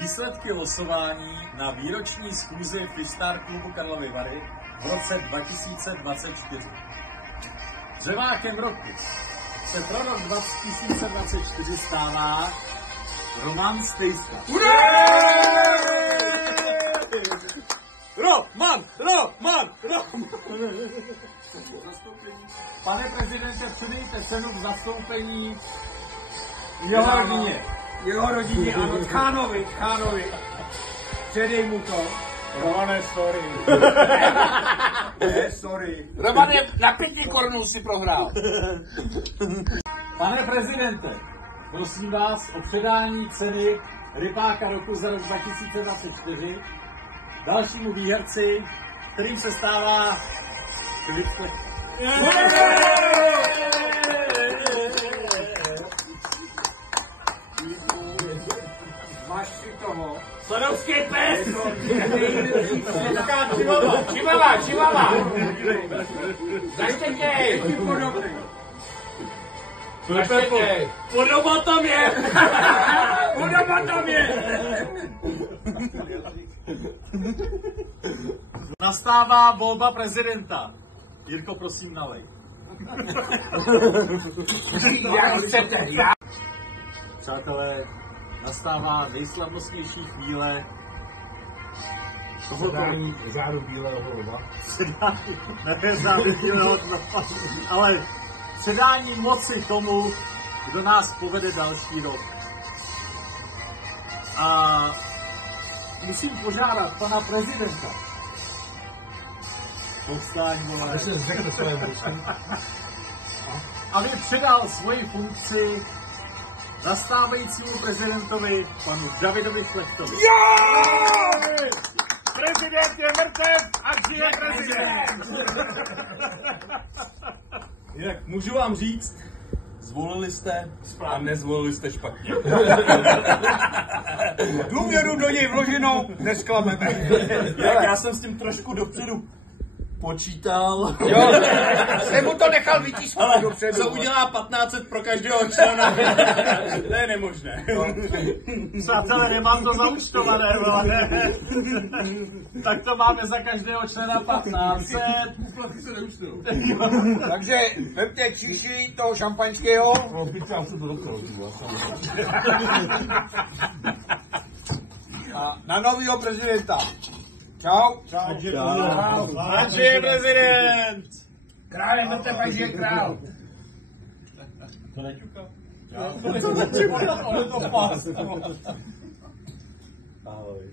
Výsledky losování na výroční schůzi Freestyle klubu Karlovy Vary v roce 2024. Dřevákem roku se pro rok 2024 stává Roman Stejska. Roman! Pane prezidente, předejte cenu k zastoupení jeho rodině, ano, Tchánovi. Předej mu to. Romane, sorry. Sorry. Romane, na 5 korunů si prohrál. Pane prezidente, prosím vás o předání ceny Rybáka roku za rok 2024 dalšímu výherci, kterým se stává Filip Šlechta. Máš si toho. Sladovský pes! Čivava! Zaštěkej! Zaštěkej! Podoba tam je! Nastává volba prezidenta. Jirko, prosím, nalej. Jak chcete, Přátelé, nastává nejslavnostnější chvíle Předání řádu bílého lva. ne řádu bílého lva, ale předání moci tomu, kdo nás povede další rok. A musím požádat pana prezidenta. Povstaň, vole. Aby předal svoji funkci zastávajícímu prezidentovi, panu Davidovi Šlechtovi. Prezident je mrtev a žije prezident! Jinak můžu vám říct, zvolili jste a nezvolili jste špatně. Důvěru do něj vloženou nesklameme. Já jsem s tím trošku dopředu počítal. Jo, jsem mu to nechal vytisknout Ale dopředu. co udělá 1500 pro každého člena? To je nemožné. Přátelé, nemám to zaúčtované, vole. Tak to máme za každého člena 1500. Takže vemte číši toho šampaňského. A na novýho prezidenta. Čau. Ať žije prezident! Král je mrtev a žije král. To neťuka? To neťuka, on je to pás. Ahoj.